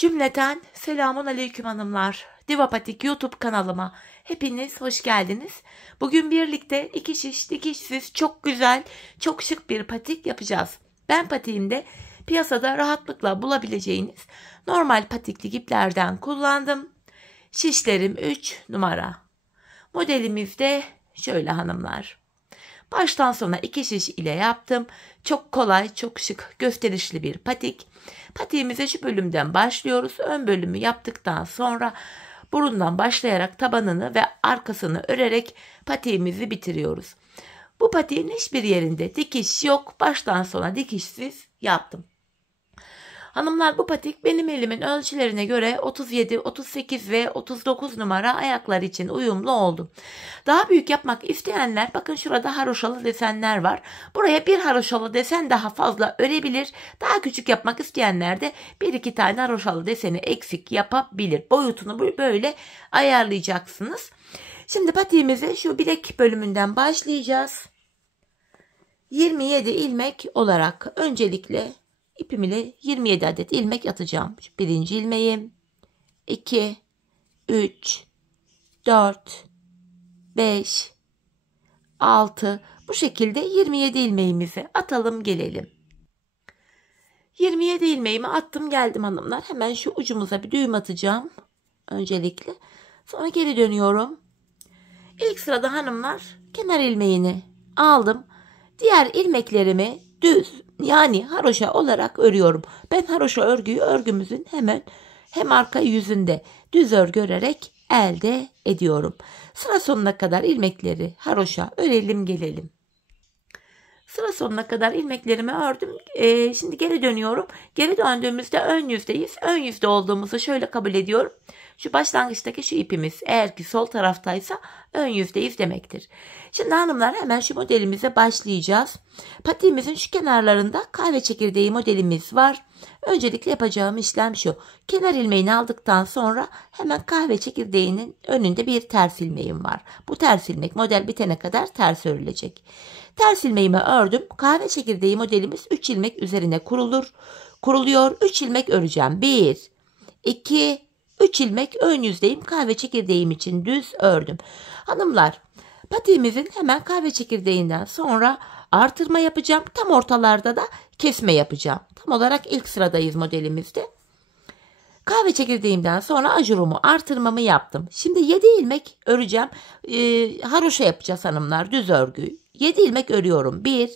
Cümleten selamun aleyküm hanımlar. Divapatik YouTube kanalıma hepiniz hoş geldiniz. Bugün birlikte iki şiş dikişsiz çok güzel, çok şık bir patik yapacağız. Ben patiğimde piyasada rahatlıkla bulabileceğiniz normal patikli iplerden kullandım. Şişlerim 3 numara. Modelimiz de şöyle hanımlar. Baştan sona iki şiş ile yaptım. Çok kolay, çok şık, gösterişli bir patik. Patiğimize şu bölümden başlıyoruz. Ön bölümü yaptıktan sonra burundan başlayarak tabanını ve arkasını örerek patiğimizi bitiriyoruz. Bu patiğin hiçbir yerinde dikiş yok. Baştan sona dikişsiz yaptım. Hanımlar, bu patik benim elimin ölçülerine göre 37, 38 ve 39 numara ayaklar için uyumlu oldu. Daha büyük yapmak isteyenler, bakın şurada haroşalı desenler var. Buraya bir haroşalı desen daha fazla örebilir. Daha küçük yapmak isteyenler de bir iki tane haroşalı deseni eksik yapabilir. Boyutunu böyle ayarlayacaksınız. Şimdi patiğimize şu bilek bölümünden başlayacağız. 27 ilmek olarak öncelikle İpim ile 27 adet ilmek atacağım. Birinci ilmeğim, 2, 3, 4, 5, 6. Bu şekilde 27 ilmeğimizi atalım gelelim. 27 ilmeğimi attım geldim hanımlar. Hemen şu ucumuza bir düğüm atacağım. Öncelikle. Sonra geri dönüyorum. İlk sırada hanımlar kenar ilmeğini aldım. Diğer ilmeklerimi düz, yani haroşa olarak örüyorum. Ben haroşa örgüyü örgümüzün hem arka yüzünde düz örgü örerek elde ediyorum. Sıra sonuna kadar ilmekleri haroşa örelim gelelim. Sıra sonuna kadar ilmeklerimi ördüm. Şimdi geri dönüyorum. Geri döndüğümüzde ön yüzdeyiz. Ön yüzde olduğumuzu şöyle kabul ediyorum. Şu başlangıçtaki şu ipimiz eğer ki sol taraftaysa ön yüzdeyiz demektir. Şimdi hanımlar hemen şu modelimize başlayacağız. Patiğimizin şu kenarlarında kahve çekirdeği modelimiz var. Öncelikle yapacağım işlem şu. Kenar ilmeğini aldıktan sonra hemen kahve çekirdeğinin önünde bir ters ilmeğim var. Bu ters ilmek model bitene kadar ters örülecek. Ters ilmeğimi ördüm. Kahve çekirdeği modelimiz 3 ilmek üzerine kuruluyor. 3 ilmek öreceğim. 1, 2, 3 ilmek ön yüzdeyim. Kahve çekirdeğim için düz ördüm. Hanımlar, patiğimizin hemen kahve çekirdeğinden sonra artırma yapacağım. Tam ortalarda da kesme yapacağım. Tam olarak ilk sıradayız modelimizde. Kahve çekirdeğimden sonra ajurumu, artırmamı yaptım. Şimdi 7 ilmek öreceğim. Haroşa yapacağız hanımlar, düz örgü. 7 ilmek örüyorum. 1,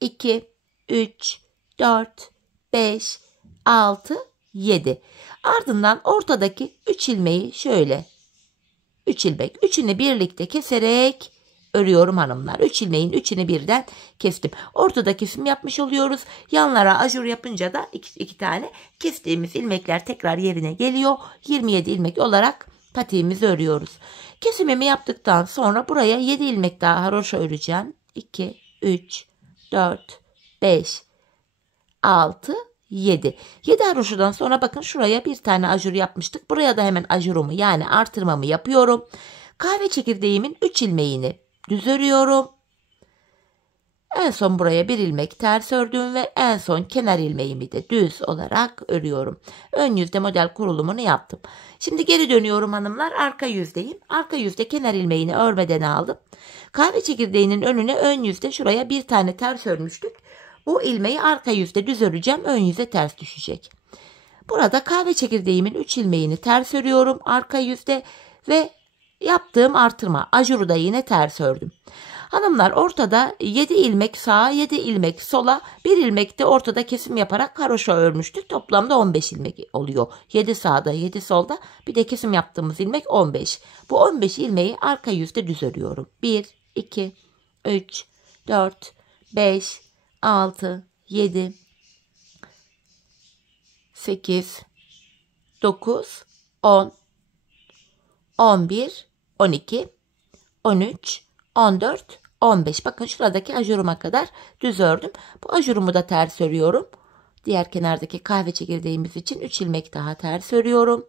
2, 3, 4, 5, 6, 7. Ardından ortadaki 3 ilmeği şöyle 3 ilmek. Üçünü birlikte keserek örüyorum hanımlar. 3 ilmeğin üçünü birden kestim. Ortada kesim yapmış oluyoruz. Yanlara ajur yapınca da 2 tane kestiğimiz ilmekler tekrar yerine geliyor. 27 ilmek olarak patiğimizi örüyoruz. Kesimimi yaptıktan sonra buraya 7 ilmek daha haroşa öreceğim. 2, 3, 4, 5, 6, 7. 7 haroşadan sonra bakın şuraya bir tane ajur yapmıştık. Buraya da hemen ajurumu, yani artırmamı yapıyorum. Kahve çekirdeğimin 3 ilmeğini düz örüyorum. En son buraya bir ilmek ters ördüm ve en son kenar ilmeğimi de düz olarak örüyorum. Ön yüzde model kurulumunu yaptım. Şimdi geri dönüyorum hanımlar, arka yüzdeyim. Arka yüzde kenar ilmeğini örmeden aldım. Kahve çekirdeğinin önüne ön yüzde şuraya bir tane ters örmüştük. Bu ilmeği arka yüzde düz öreceğim. Ön yüze ters düşecek. Burada kahve çekirdeğimin 3 ilmeğini ters örüyorum arka yüzde ve yaptığım artırma ajuru da yine ters ördüm. Hanımlar, ortada 7 ilmek sağa, 7 ilmek sola, 1 ilmek de ortada kesim yaparak haroşa örmüştük. Toplamda 15 ilmek oluyor. 7 sağda, 7 solda, bir de kesim yaptığımız ilmek 15. Bu 15 ilmeği arka yüzde düz örüyorum. 1, 2, 3, 4, 5, 6, 7, 8, 9, 10, 11, 12, 13, 14, 15. Bakın şuradaki ajuruma kadar düz ördüm. Bu ajurumu da ters örüyorum. Diğer kenardaki kahve çekirdeğimiz için 3 ilmek daha ters örüyorum.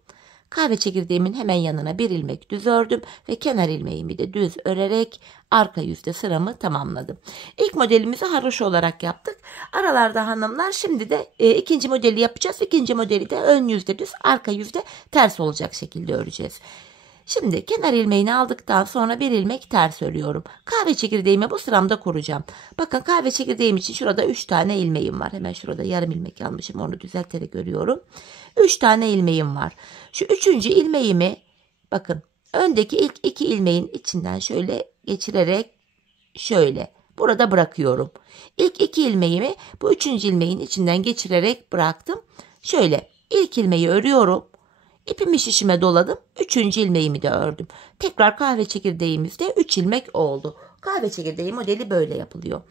Kahve çekirdeğimin hemen yanına bir ilmek düz ördüm ve kenar ilmeğimi de düz örerek arka yüzde sıramı tamamladım. İlk modelimizi haroşa olarak yaptık. Aralarda hanımlar, şimdi de ikinci modeli yapacağız. İkinci modeli de ön yüzde düz, arka yüzde ters olacak şekilde öreceğiz. Şimdi kenar ilmeğini aldıktan sonra bir ilmek ters örüyorum. Kahve çekirdeğimi bu sıramda kuracağım. Bakın, kahve çekirdeğim için şurada 3 tane ilmeğim var. Hemen şurada yarım ilmek almışım, onu düzelterek örüyorum. 3 tane ilmeğim var. Şu 3. ilmeğimi bakın, öndeki ilk 2 ilmeğin içinden şöyle geçirerek şöyle burada bırakıyorum. İlk 2 ilmeğimi bu 3. ilmeğin içinden geçirerek bıraktım. Şöyle ilk ilmeği örüyorum. İpimi şişime doladım. 3. ilmeğimi de ördüm. Tekrar kahve çekirdeğimizde 3 ilmek oldu. Kahve çekirdeği modeli böyle yapılıyor.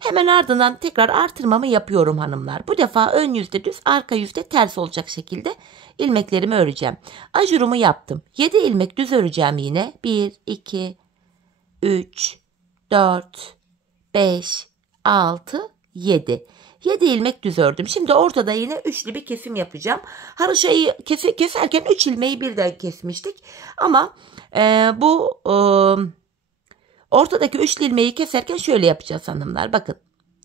Hemen ardından tekrar artırmamı yapıyorum hanımlar. Bu defa ön yüzde düz, arka yüzde ters olacak şekilde ilmeklerimi öreceğim. Ajurumu yaptım. 7 ilmek düz öreceğim yine. 1, 2, 3, 4, 5, 6, 7. 7 ilmek düz ördüm. Şimdi ortada yine üçlü bir kesim yapacağım. Haroşayı keserken 3 ilmeği birden kesmiştik. Ama bu ortadaki üçlü ilmeği keserken şöyle yapacağız hanımlar. Bakın,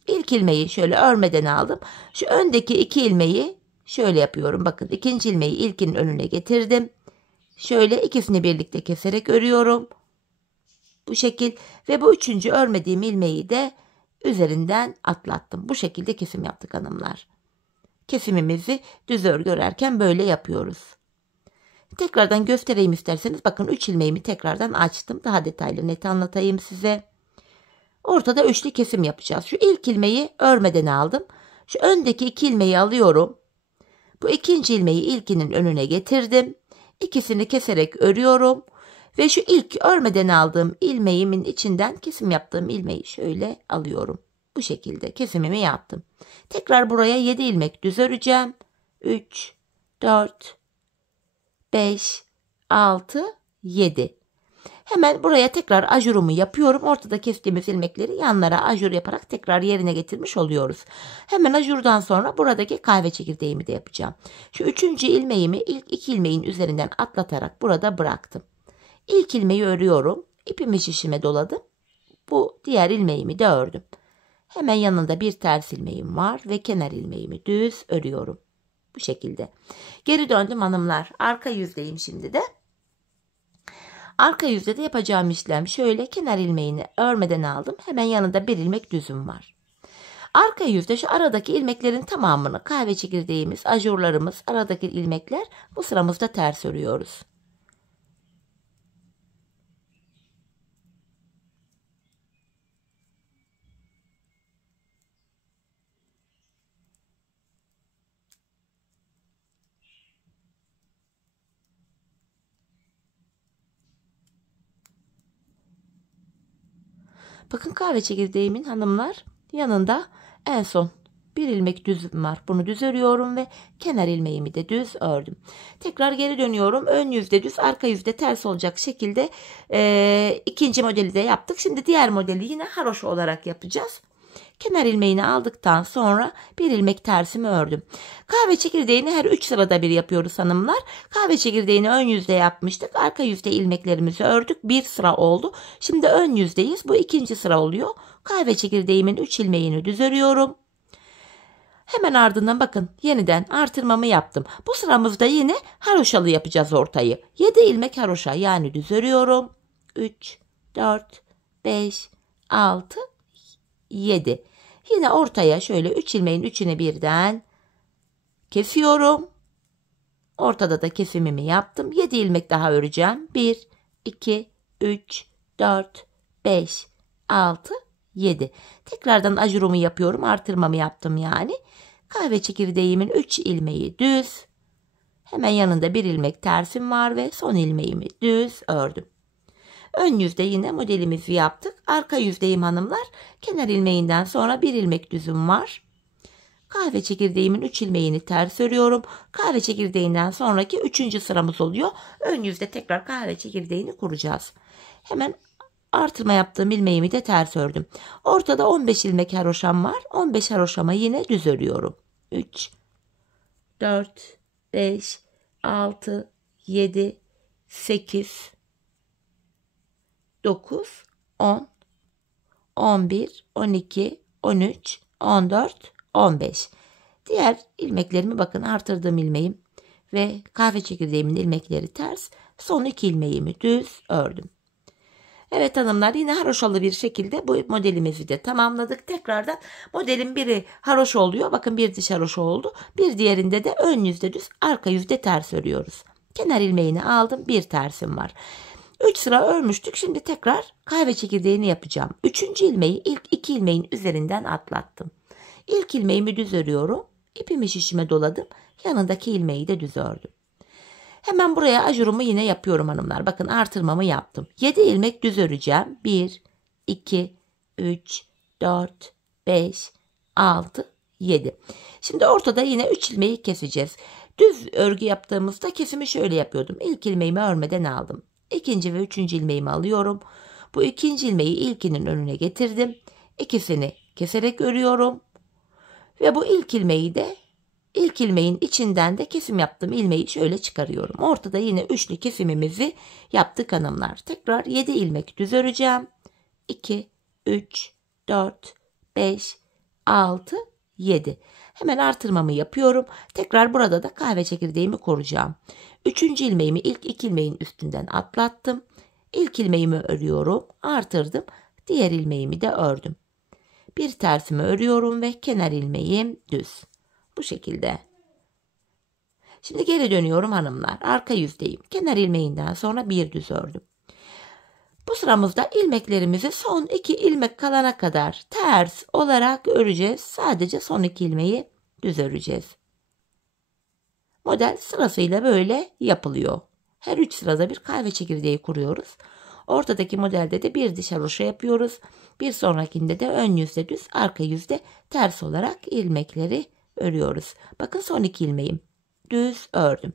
ilk ilmeği şöyle örmeden aldım. Şu öndeki 2 ilmeği şöyle yapıyorum. Bakın, ikinci ilmeği ilkinin önüne getirdim. Şöyle ikisini birlikte keserek örüyorum. Bu şekil. Ve bu 3. örmediğim ilmeği de üzerinden atlattım. Bu şekilde kesim yaptık hanımlar. Kesimimizi düz örgü örerken böyle yapıyoruz. Tekrardan göstereyim isterseniz. Bakın, 3 ilmeğimi tekrardan açtım. Daha detaylı net anlatayım size. Ortada üçlü kesim yapacağız. Şu ilk ilmeği örmeden aldım. Şu öndeki 2 ilmeği alıyorum. Bu ikinci ilmeği ilkinin önüne getirdim. İkisini keserek örüyorum. Ve şu ilk örmeden aldığım ilmeğimin içinden kesim yaptığım ilmeği şöyle alıyorum. Bu şekilde kesimimi yaptım. Tekrar buraya 7 ilmek düz öreceğim. 3, 4, 5, 6, 7. Hemen buraya tekrar ajurumu yapıyorum. Ortada kestiğimiz ilmekleri yanlara ajur yaparak tekrar yerine getirmiş oluyoruz. Hemen ajurdan sonra buradaki kahve çekirdeğimi de yapacağım. Şu 3. ilmeğimi ilk 2 ilmeğin üzerinden atlatarak burada bıraktım. İlk ilmeği örüyorum. İpimi şişime doladım. Bu diğer ilmeğimi de ördüm. Hemen yanında bir ters ilmeğim var ve kenar ilmeğimi düz örüyorum. Bu şekilde. Geri döndüm hanımlar. Arka yüzdeyim şimdi de. Arka yüzde de yapacağım işlem şöyle: kenar ilmeğini örmeden aldım. Hemen yanında bir ilmek düzüm var. Arka yüzde şu aradaki ilmeklerin tamamını, kahve çekirdeğimiz, ajurlarımız, aradaki ilmekler, bu sıramızda ters örüyoruz. Bakın, kahve çekirdeğimin hanımlar yanında en son bir ilmek düzüm var. Bunu düz örüyorum ve kenar ilmeğimi de düz ördüm. Tekrar geri dönüyorum. Ön yüzde düz, arka yüzde ters olacak şekilde ikinci modeli de yaptık. Şimdi diğer modeli yine haroşa olarak yapacağız. Kenar ilmeğini aldıktan sonra bir ilmek tersimi ördüm. Kahve çekirdeğini her 3 sırada bir yapıyoruz hanımlar. Kahve çekirdeğini ön yüzde yapmıştık. Arka yüzde ilmeklerimizi ördük. Bir sıra oldu. Şimdi ön yüzdeyiz. Bu ikinci sıra oluyor. Kahve çekirdeğimin 3 ilmeğini düz örüyorum. Hemen ardından bakın, yeniden artırmamı yaptım. Bu sıramızda yine haroşalı yapacağız ortayı. 7 ilmek haroşa, yani düz örüyorum. 3, 4, 5, 6, 7. Yine ortaya şöyle 3 ilmeğin üçünü birden kesiyorum. Ortada da kesimimi yaptım. 7 ilmek daha öreceğim. 1, 2, 3, 4, 5, 6, 7. Tekrardan ajurumu yapıyorum. Artırmamı yaptım yani. Kahve çekirdeğimin 3 ilmeği düz. Hemen yanında bir ilmek tersim var ve son ilmeğimi düz ördüm. Ön yüzde yine modelimizi yaptık. Arka yüzdeyim hanımlar. Kenar ilmeğinden sonra bir ilmek düzüm var. Kahve çekirdeğimin 3 ilmeğini ters örüyorum. Kahve çekirdeğinden sonraki 3. sıramız oluyor. Ön yüzde tekrar kahve çekirdeğini kuracağız. Hemen artırma yaptığım ilmeğimi de ters ördüm. Ortada 15 ilmek haroşam var. 15 haroşama yine düz örüyorum. 3, 4, 5, 6, 7, 8, 9, 10, 11, 12, 13, 14, 15. Diğer ilmeklerimi bakın artırdığım ilmeğim ve kahve çekirdeğimin ilmekleri ters. Son 2 ilmeğimi düz ördüm. Evet hanımlar, yine haroşalı bir şekilde bu modelimizi de tamamladık. Tekrardan modelin biri haroşa oluyor. Bakın bir diş haroşa oldu. Bir diğerinde de ön yüzde düz, arka yüzde ters örüyoruz. Kenar ilmeğini aldım. Bir tersim var. 3 sıra örmüştük. Şimdi tekrar kahve çekirdeğini yapacağım. 3. ilmeği ilk 2 ilmeğin üzerinden atlattım. İlk ilmeğimi düz örüyorum. İpimi şişime doladım. Yanındaki ilmeği de düz ördüm. Hemen buraya ajurumu yine yapıyorum hanımlar. Bakın artırmamı yaptım. 7 ilmek düz öreceğim. 1, 2, 3, 4, 5, 6, 7. Şimdi ortada yine 3 ilmeği keseceğiz. Düz örgü yaptığımızda kesimi şöyle yapıyordum. İlk ilmeğimi örmeden aldım. İkinci ve üçüncü ilmeğimi alıyorum. Bu ikinci ilmeği ilkinin önüne getirdim. İkisini keserek örüyorum. Ve bu ilk ilmeği de İlk ilmeğin içinden de kesim yaptığım ilmeği şöyle çıkarıyorum. Ortada yine üçlü kesimimizi yaptık hanımlar. Tekrar 7 ilmek düz öreceğim. 2, 3, 4, 5, 6, 7. Hemen artırmamı yapıyorum. Tekrar burada da kahve çekirdeğimi koruyacağım. 3. ilmeğimi ilk 2 ilmeğin üstünden atlattım. İlk ilmeğimi örüyorum. Artırdım. Diğer ilmeğimi de ördüm. Bir tersimi örüyorum ve kenar ilmeğim düz. Bu şekilde. Şimdi geri dönüyorum hanımlar. Arka yüzdeyim. Kenar ilmeğinden sonra bir düz ördüm. Bu sıramızda ilmeklerimizi son 2 ilmek kalana kadar ters olarak öreceğiz. Sadece son 2 ilmeği düz öreceğiz. Model sırasıyla böyle yapılıyor. Her 3 sırada bir kahve çekirdeği kuruyoruz. Ortadaki modelde de bir diş haroşa yapıyoruz. Bir sonrakinde de ön yüzde düz, arka yüzde ters olarak ilmekleri örüyoruz. Bakın son 2 ilmeğim düz ördüm.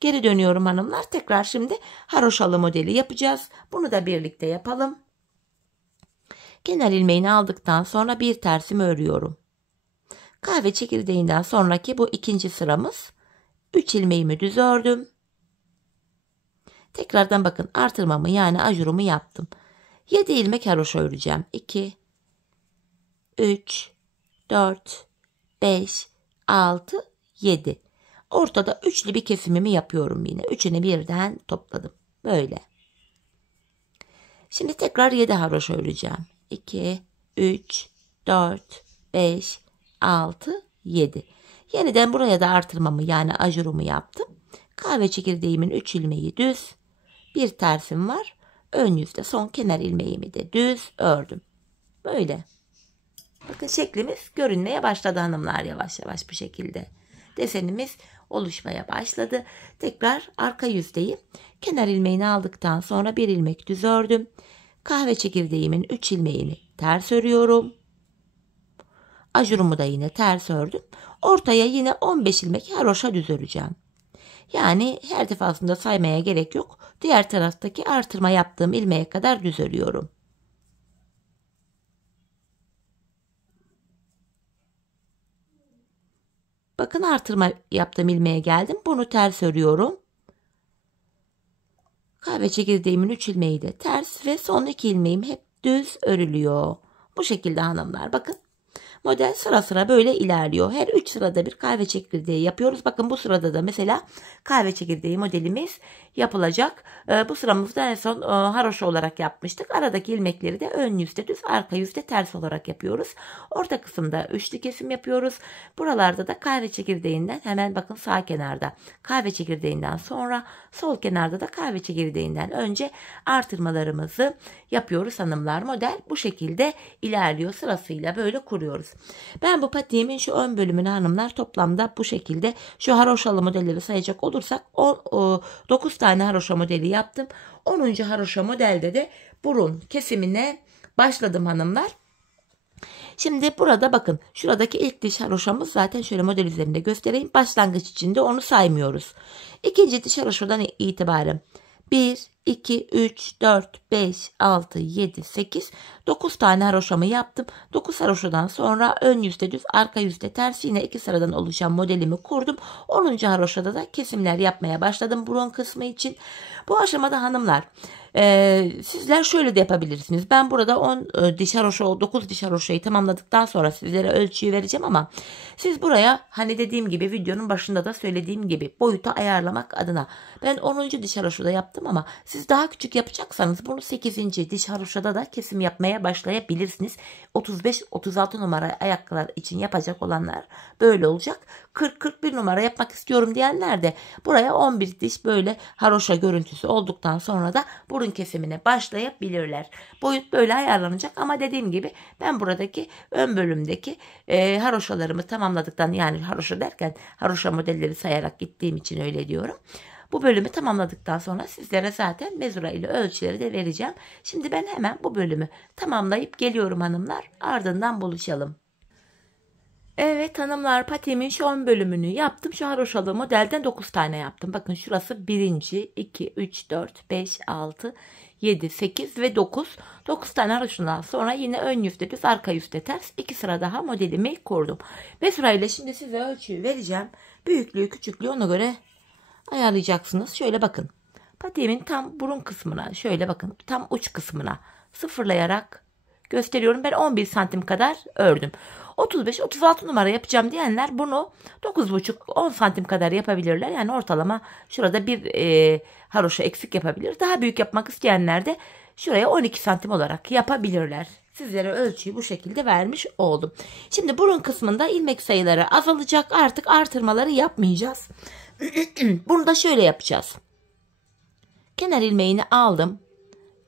Geri dönüyorum hanımlar. Tekrar şimdi haroşalı modeli yapacağız. Bunu da birlikte yapalım. Kenar ilmeğini aldıktan sonra bir tersimi örüyorum. Kahve çekirdeğinden sonraki bu ikinci sıramız. 3 ilmeğimi düz ördüm. Tekrardan bakın artırmamı yani ajurumu yaptım. 7 ilmek haroşa öreceğim. 2, 3, 4, 5, 6, 7. Ortada üçlü bir kesimimi yapıyorum yine. Üçünü birden topladım. Böyle. Şimdi tekrar 7 haroşa öreceğim. 2, 3, 4, 5, 6, 7. Yeniden buraya da artırmamı yani ajurumu yaptım. Kahve çekirdeğimin 3 ilmeği düz. Bir tersim var. Ön yüzde son kenar ilmeğimi de düz ördüm. Böyle. Bakın şeklimiz görünmeye başladı hanımlar, yavaş yavaş bu şekilde. Desenimiz oluşmaya başladı. Tekrar arka yüzdeyim. Kenar ilmeğini aldıktan sonra bir ilmek düz ördüm. Kahve çekirdeğimin 3 ilmeğini ters örüyorum. Ajurumu da yine ters ördüm. Ortaya yine 15 ilmek haroşa düz öreceğim. Yani her defasında saymaya gerek yok. Diğer taraftaki artırma yaptığım ilmeğe kadar düz örüyorum. Bakın artırma yaptığım ilmeğe geldim. Bunu ters örüyorum. Kahve çekirdeğimin 3 ilmeği de ters ve son 2 ilmeğim hep düz örülüyor. Bu şekilde hanımlar bakın. Model sıra sıra böyle ilerliyor. Her 3 sırada bir kahve çekirdeği yapıyoruz. Bakın bu sırada da mesela kahve çekirdeği modelimiz yapılacak. Bu sıramızda en son haroşa olarak yapmıştık. Aradaki ilmekleri de ön yüzde düz, arka yüzde ters olarak yapıyoruz. Orta kısımda üçlü kesim yapıyoruz. Buralarda da kahve çekirdeğinden hemen bakın sağ kenarda kahve çekirdeğinden sonra sol kenarda da kahve çekirdeğinden önce artırmalarımızı yapıyoruz hanımlar. Model bu şekilde ilerliyor. Sırasıyla böyle kuruyoruz. Ben bu patiğimin şu ön bölümünü hanımlar toplamda bu şekilde şu haroşalı modelleri sayacak olursak 9 tane haroşa modeli yaptım. 10. haroşa modelde de burun kesimine başladım hanımlar. Şimdi burada bakın şuradaki ilk diş haroşamız zaten şöyle model üzerinde göstereyim. Başlangıç için de onu saymıyoruz. İkinci diş haroşadan itibaren 1, 2, 3, 4, 5, 6, 7, 8, 9 tane haroşamı yaptım. 9 haroşadan sonra ön yüzde düz, arka yüzde ters, yine 2 sıradan oluşan modelimi kurdum. 10. haroşada da kesimler yapmaya başladım burun kısmı için. Bu aşamada hanımlar sizler şöyle de yapabilirsiniz. Ben burada 10 diş haroşa, 9 diş haroşayı tamamladıktan sonra sizlere ölçüyü vereceğim ama siz buraya, hani dediğim gibi videonun başında da söylediğim gibi, boyutu ayarlamak adına ben 10. diş haroşada yaptım ama siz daha küçük yapacaksanız bunu 8. diş haroşada da kesim yapmaya başlayabilirsiniz. 35-36 numara ayakkabılar için yapacak olanlar böyle olacak. 40-41 numara yapmak istiyorum diyenler de buraya 11 diş böyle haroşa görüntüsü olduktan sonra da burun kesimine başlayabilirler. Boyut böyle ayarlanacak ama dediğim gibi ben buradaki ön bölümdeki haroşalarımı tamamladıktan, yani haroşa derken haroşa modelleri sayarak gittiğim için öyle diyorum. Bu bölümü tamamladıktan sonra sizlere zaten mezura ile ölçüleri de vereceğim. Şimdi ben hemen bu bölümü tamamlayıp geliyorum hanımlar. Ardından buluşalım. Evet hanımlar, patiğimin şu ön bölümünü yaptım. Şu haroşalı modelden 9 tane yaptım. Bakın şurası 1. 2, 3, 4, 5, 6, 7, 8 ve 9. 9 tane haroşadan sonra yine ön yüzde düz, arka yüzde ters 2 sıra daha modelimi kurdum. Ve sırayla şimdi size ölçüyü vereceğim. Büyüklüğü küçüklüğü ona göre ayarlayacaksınız. Şöyle bakın. Patiğimin tam burun kısmına, şöyle bakın, tam uç kısmına sıfırlayarak gösteriyorum. Ben 11 santim kadar ördüm. 35-36 numara yapacağım diyenler bunu 9,5-10 santim kadar yapabilirler. Yani ortalama şurada bir haroşa eksik yapabilir. Daha büyük yapmak isteyenler de şuraya 12 santim olarak yapabilirler. Sizlere ölçüyü bu şekilde vermiş oldum. Şimdi burun kısmında ilmek sayıları azalacak. Artık artırmaları yapmayacağız. Bunu da şöyle yapacağız. Kenar ilmeğini aldım.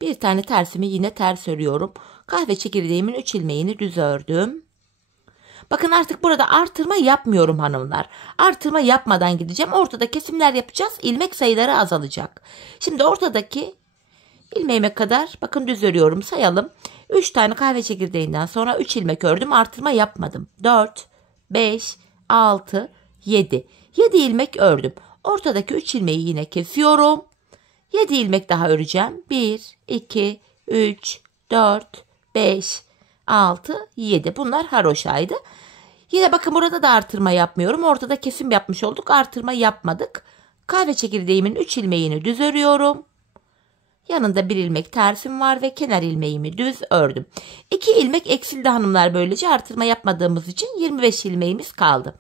Bir tane tersimi yine ters örüyorum. Kahve çekirdeğimin 3 ilmeğini düz ördüm. Bakın artık burada artırma yapmıyorum hanımlar. Artırma yapmadan gideceğim. Ortada kesimler yapacağız. İlmek sayıları azalacak. Şimdi ortadaki ilmeğime kadar bakın düz örüyorum. Sayalım. 3 tane kahve çekirdeğinden sonra 3 ilmek ördüm. Artırma yapmadım. 4, 5, 6, 7. 7 ilmek ördüm. Ortadaki 3 ilmeği yine kesiyorum. 7 ilmek daha öreceğim. 1, 2, 3, 4, 5, 6, 7. Bunlar haroşaydı. Yine bakın burada da artırma yapmıyorum. Ortada kesim yapmış olduk. Artırma yapmadık. Kahve çekirdeğimin 3 ilmeğini düz örüyorum. Yanında bir ilmek tersim var ve kenar ilmeğimi düz ördüm. 2 ilmek eksildi hanımlar, böylece artırma yapmadığımız için 25 ilmeğimiz kaldı.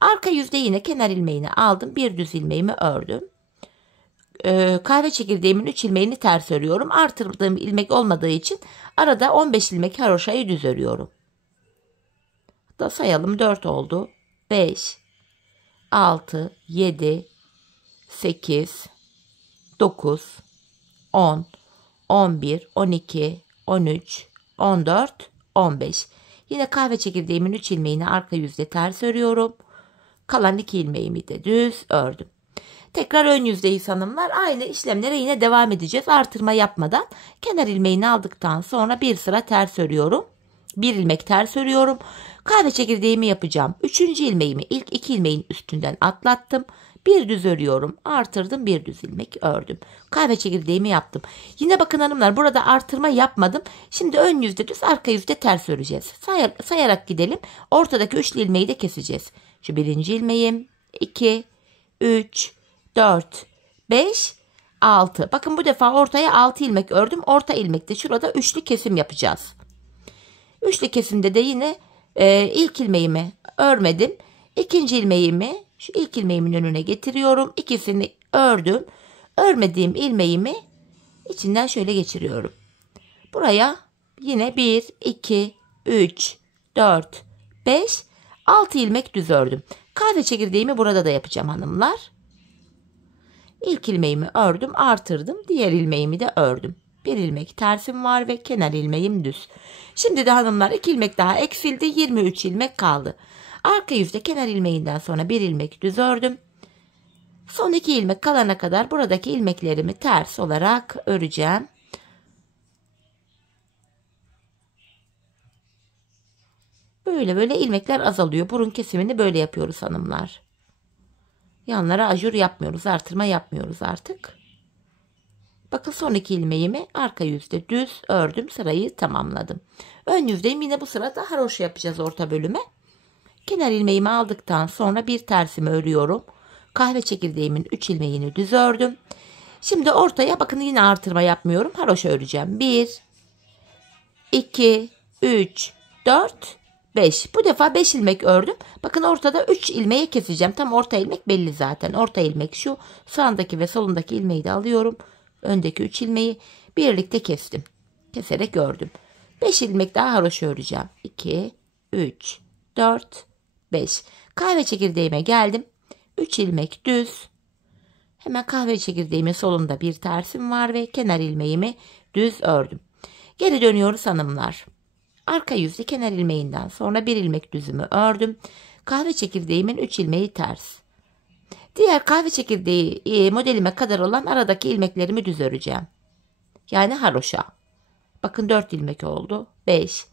Arka yüzde yine kenar ilmeğini aldım. Bir düz ilmeğimi ördüm. Kahve çekirdeğimin 3 ilmeğini ters örüyorum. Artırdığım ilmek olmadığı için arada 15 ilmek haroşayı düz örüyorum. Da sayalım, 4 oldu. 5, 6, 7, 8, 9, 10, 11, 12, 13, 14, 15. Yine kahve çekirdeğimin 3 ilmeğini arka yüzde ters örüyorum. Kalan 2 ilmeğimi de düz ördüm. Tekrar ön yüzdeyiz hanımlar. Aynı işlemlere yine devam edeceğiz. Artırma yapmadan kenar ilmeğini aldıktan sonra bir sıra ters örüyorum. Bir ilmek ters örüyorum. Kahve çekirdeğimi yapacağım. 3. ilmeğimi ilk 2 ilmeğin üstünden atlattım. Bir düz örüyorum. Artırdım, bir düz ilmek ördüm. Kahve çekirdeğimi yaptım. Yine bakın hanımlar, burada artırma yapmadım. Şimdi ön yüzde düz, arka yüzde ters öreceğiz. Sayarak gidelim. Ortadaki 3 ilmeği de keseceğiz. Şu 1. ilmeğim, 2, 3, 4, 5, 6. Bakın bu defa ortaya 6 ilmek ördüm. Orta ilmekte şurada üçlü kesim yapacağız. Üçlü kesimde de yine ilk ilmeğimi örmedim. İkinci ilmeğimi şu ilk ilmeğimin önüne getiriyorum. İkisini ördüm. Örmediğim ilmeğimi içinden şöyle geçiriyorum. Buraya yine 1, 2, 3, 4, 5, 6 ilmek düz ördüm. Kahve çekirdeğimi burada da yapacağım hanımlar. İlk ilmeğimi ördüm, artırdım. Diğer ilmeğimi de ördüm. Bir ilmek tersim var ve kenar ilmeğim düz. Şimdi de hanımlar 2 ilmek daha eksildi. 23 ilmek kaldı. Arka yüzde kenar ilmeğinden sonra bir ilmek düz ördüm. Son 2 ilmek kalana kadar buradaki ilmeklerimi ters olarak öreceğim. Böyle böyle ilmekler azalıyor. Burun kesimini böyle yapıyoruz hanımlar. Yanlara ajur yapmıyoruz. Artırma yapmıyoruz artık. Bakın son 2 ilmeğimi arka yüzde düz ördüm. Sırayı tamamladım. Ön yüzdeyim. Yine bu sırada haroşa yapacağız orta bölüme. Kenar ilmeğimi aldıktan sonra bir tersimi örüyorum. Kahve çekirdeğimin 3 ilmeğini düz ördüm. Şimdi ortaya bakın yine artırma yapmıyorum. Haroşa öreceğim. 1, 2, 3, 4, 5. Bu defa 5 ilmek ördüm. Bakın ortada 3 ilmeği keseceğim. Tam orta ilmek belli zaten. Orta ilmek şu. Sağındaki ve solundaki ilmeği de alıyorum. Öndeki 3 ilmeği birlikte kestim. Keserek ördüm. 5 ilmek daha haroşa öreceğim. 2, 3, 4, 5. Kahve çekirdeğime geldim. 3 ilmek düz. Hemen kahve çekirdeğimin solunda bir tersim var ve kenar ilmeğimi düz ördüm. Geri dönüyoruz hanımlar. Arka yüzde kenar ilmeğinden sonra bir ilmek düzümü ördüm. Kahve çekirdeğimin 3 ilmeği ters. Diğer kahve çekirdeği modelime kadar olan aradaki ilmeklerimi düz öreceğim. Yani haroşa. Bakın 4 ilmek oldu. 5,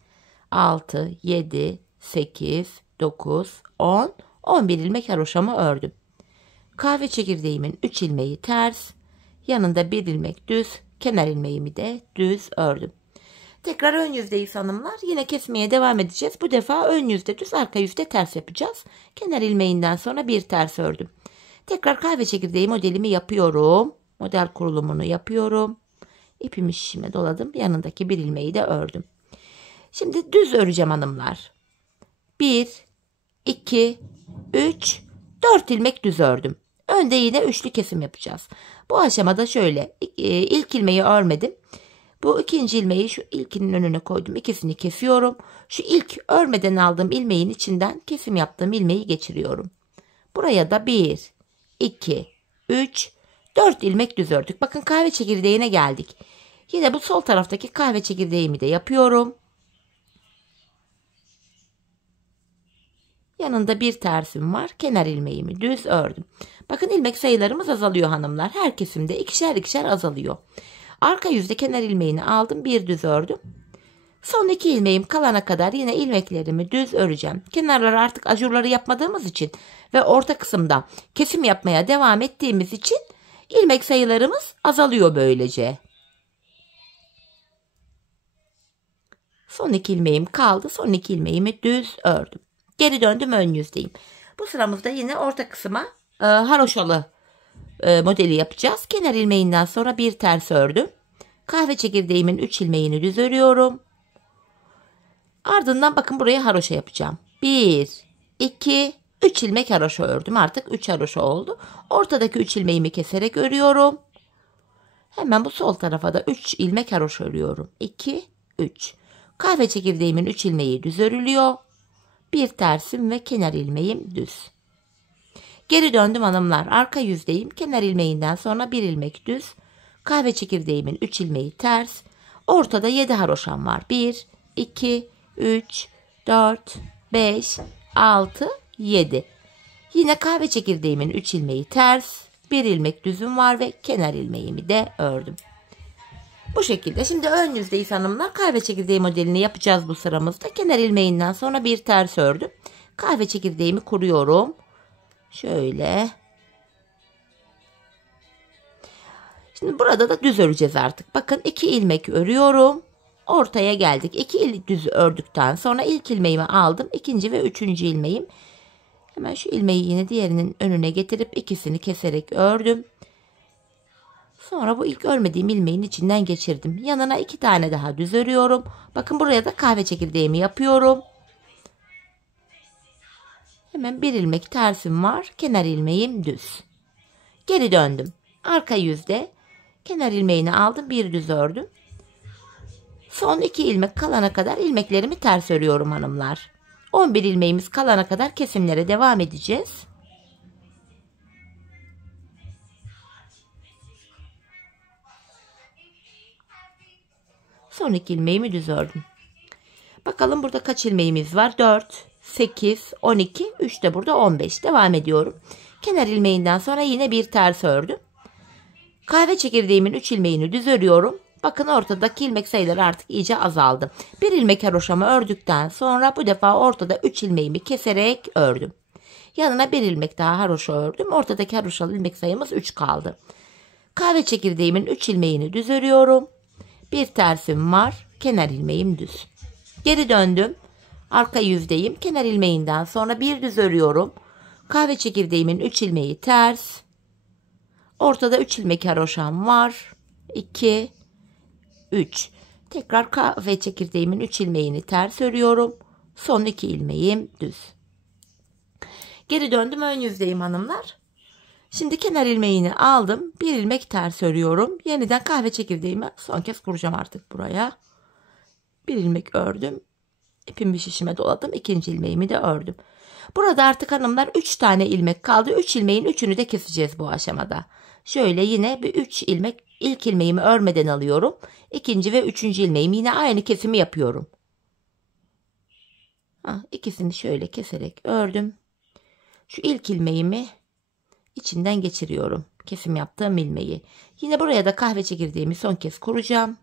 6, 7, 8, 9, 10, 11 ilmek haroşamı ördüm. Kahve çekirdeğimin 3 ilmeği ters. Yanında bir ilmek düz. Kenar ilmeğimi de düz ördüm. Tekrar ön yüzdeyiz hanımlar. Yine kesmeye devam edeceğiz. Bu defa ön yüzde düz, arka yüzde ters yapacağız. Kenar ilmeğinden sonra bir ters ördüm. Tekrar kahve çekirdeği modelimi yapıyorum. Model kurulumunu yapıyorum. İpimi şişime doladım. Yanındaki bir ilmeği de ördüm. Şimdi düz öreceğim hanımlar. 1, 2, 3, 4 ilmek düz ördüm. Önde yine üçlü kesim yapacağız. Bu aşamada şöyle ilk ilmeği örmedim. Bu ikinci ilmeği şu ilkinin önüne koydum. İkisini kesiyorum. Şu ilk örmeden aldığım ilmeğin içinden kesim yaptığım ilmeği geçiriyorum. Buraya da 1, 2, 3, 4 ilmek düz ördük. Bakın kahve çekirdeğine geldik. Yine bu sol taraftaki kahve çekirdeğimi de yapıyorum. Yanında bir tersim var. Kenar ilmeğimi düz ördüm. Bakın ilmek sayılarımız azalıyor hanımlar. Her kesimde ikişer ikişer azalıyor. Arka yüzde kenar ilmeğini aldım. Bir düz ördüm. Son 2 ilmeğim kalana kadar yine ilmeklerimi düz öreceğim. Kenarlara artık ajurları yapmadığımız için ve orta kısımda kesim yapmaya devam ettiğimiz için ilmek sayılarımız azalıyor böylece. Son 2 ilmeğim kaldı. Son 2 ilmeğimi düz ördüm. Geri döndüm ön yüzdeyim. Bu sıramızda yine orta kısma haroşalı modeli yapacağız. Kenar ilmeğinden sonra bir ters ördüm. Kahve çekirdeğimin 3 ilmeğini düz örüyorum. Ardından bakın buraya haroşa yapacağım. 1, 2, 3 ilmek haroşa ördüm. Artık 3 haroşa oldu. Ortadaki 3 ilmeğimi keserek örüyorum. Hemen bu sol tarafa da 3 ilmek haroşa örüyorum. 2, 3. Kahve çekirdeğimin 3 ilmeği düz örülüyor. Bir tersim ve kenar ilmeğim düz. Geri döndüm hanımlar. Arka yüzdeyim. Kenar ilmeğinden sonra bir ilmek düz. Kahve çekirdeğimin 3 ilmeği ters. Ortada 7 haroşam var. 1, 2, 3, 4, 5, 6, 7. Yine kahve çekirdeğimin 3 ilmeği ters. Bir ilmek düzüm var ve kenar ilmeğimi de ördüm. Bu şekilde. Şimdi ön yüzdeyiz hanımlar. Kahve çekirdeği modelini yapacağız bu sıramızda. Kenar ilmeğinden sonra bir ters ördüm. Kahve çekirdeğimi kuruyorum. Şöyle. Şimdi burada da düz öreceğiz artık. Bakın 2 ilmek örüyorum. Ortaya geldik. 2 düz ördükten sonra ilk ilmeğimi aldım. İkinci ve üçüncü ilmeğim. Hemen şu ilmeği yine diğerinin önüne getirip ikisini keserek ördüm. Sonra bu ilk örmediğim ilmeğin içinden geçirdim. Yanına 2 tane daha düz örüyorum. Bakın buraya da kahve çekirdeğimi yapıyorum. Hemen bir ilmek tersim var. Kenar ilmeğim düz. Geri döndüm. Arka yüzde kenar ilmeğini aldım. Bir düz ördüm. Son 2 ilmek kalana kadar ilmeklerimi ters örüyorum hanımlar. 11 ilmeğimiz kalana kadar kesimlere devam edeceğiz. Son 2 ilmeğimi düz ördüm. Bakalım burada kaç ilmeğimiz var? 4, 8, 12, 3 de burada 15. Devam ediyorum. Kenar ilmeğinden sonra yine bir ters ördüm. Kahve çekirdeğimin 3 ilmeğini düz örüyorum. Bakın ortadaki ilmek sayıları artık iyice azaldı. Bir ilmek haroşamı ördükten sonra bu defa ortada 3 ilmeğimi keserek ördüm. Yanına bir ilmek daha haroşa ördüm. Ortadaki haroşalı ilmek sayımız 3 kaldı. Kahve çekirdeğimin 3 ilmeğini düz örüyorum. Bir tersim var. Kenar ilmeğim düz. Geri döndüm. Arka yüzdeyim. Kenar ilmeğinden sonra bir düz örüyorum. Kahve çekirdeğimin 3 ilmeği ters. Ortada 3 ilmek haroşam var. 2, 3. Tekrar kahve çekirdeğimin 3 ilmeğini ters örüyorum. Son 2 ilmeğim düz. Geri döndüm, ön yüzdeyim hanımlar. Şimdi kenar ilmeğini aldım. Bir ilmek ters örüyorum. Yeniden kahve çekirdeğimi son kez kuracağım artık buraya. Bir ilmek ördüm. İpimi şişime doladım. İkinci ilmeğimi de ördüm. Burada artık hanımlar 3 tane ilmek kaldı. 3 ilmeğin 3'ünü de keseceğiz bu aşamada. Şöyle yine bir 3 ilmek, ilk ilmeğimi örmeden alıyorum. İkinci ve üçüncü ilmeğimi yine aynı kesimi yapıyorum. İkisini şöyle keserek ördüm. Şu ilk ilmeğimi içinden geçiriyorum. Kesim yaptığım ilmeği. Yine buraya da kahve çekirdeğimi son kez kuracağım.